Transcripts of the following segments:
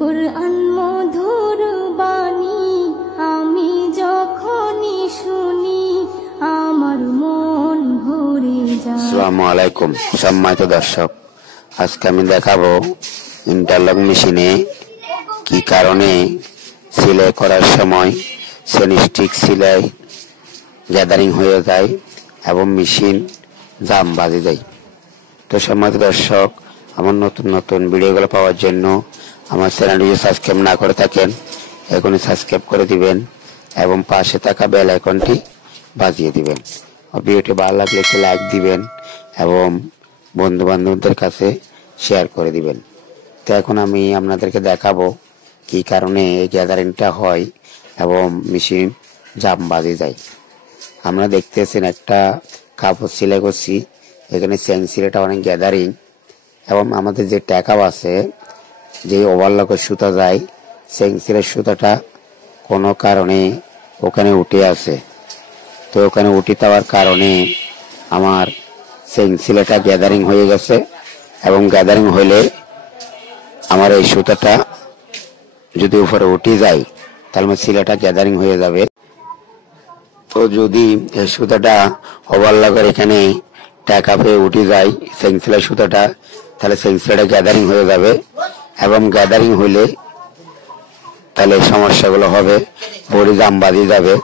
কুরআন মধুর বাণী আমি যখনই শুনি আমার মন ভরে যায়। আসসালামু আলাইকুম সম্মানিত দর্শক, আজকে আমি দেখাবো ইন্টারলক মেশিনে কি কারণে সেলাই করার সময় সেনস্টিক সেলাই গ্যাদারিং হয়ে যায় এবং মেশিন জাম বাজে যায়। তো সম্মানিত দর্শক, আমার নতুন নতুন ভিডিওগুলো পাওয়ার জন্য আমার চ্যানেলটি যদি সাবস্ক্রাইব না করে থাকেন এখনই সাবস্ক্রাইব করে দিবেন এবং পাশে থাকা বেল আইকনটি বাজিয়ে দিবেন। ভিডিওটি ভালো লাগলে একটি লাইক দিবেন এবং বন্ধু বান্ধবদের কাছে শেয়ার করে দিবেন। তো এখন আমি আপনাদেরকে দেখাবো কি কারণে এই গ্যাদারিংটা হয় এবং মেশিন জাম বাজে যায়। আমরা দেখতেছেন একটা কাপড় সেলাই করছি, এখানে চেন সেলাইটা অনেক গ্যাদারিং এবং আমাদের যে ট্যাকাও আছে যে ওভারলকের সুতা যায় চেন সেলাই সুতাটা কোনো কারণে ওখানে উঠে আছে। তো ওখানে উঠে যাওয়ার কারণে আমার চেন সেলাইটা গ্যাদারিং হয়ে গেছে এবং গ্যাদারিং হইলে আমার এই সুতাটা যদি উপরে উঠে যায় তাহলে আমার সেলাইটা গ্যাদারিং হয়ে যাবে। তো যদি এই সুতাটা ওভারলকের এখানে ট্যাকা পেয়ে উঠে যায় চেন সেলাই সুতাটা, তাহলে চেন সেলাইটা গ্যাদারিং হয়ে যাবে এবং গ্যাদারিং হইলে তাহলে সমস্যাগুলো হবে, বডি জাম বাজে যাবে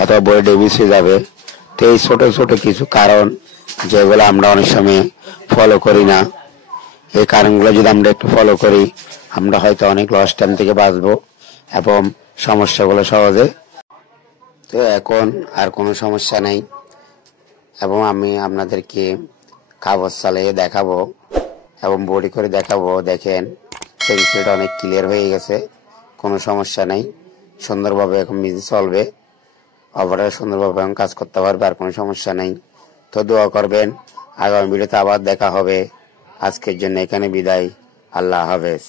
অথবা বডি ডেভিস হয়ে যাবে। তো এই ছোট ছোট কিছু কারণ যেগুলো আমরা অনেক সময় ফলো করি না, এই কারণগুলো যদি আমরা একটু ফলো করি আমরা হয়তো অনেক লস টাইম থেকে বাঁচবো এবং সমস্যাগুলো সহজে। তো এখন আর কোনো সমস্যা নেই এবং আমি আপনাদেরকে কাগজ চালিয়ে দেখাবো এবং বডি করে দেখাবো। দেখেন চেন সেলাইটা অনেক ক্লিয়ার হয়ে গেছে, কোনো সমস্যা নেই, সুন্দরভাবে এখন মেশিন চলবে, অপারেটর সুন্দরভাবে এখন কাজ করতে পারবে, আর কোনো সমস্যা নেই। তো দোয়া করবেন, আগামী ভিডিওতে আবার দেখা হবে। আজকের জন্য এখানে বিদায়, আল্লাহ হাফেজ।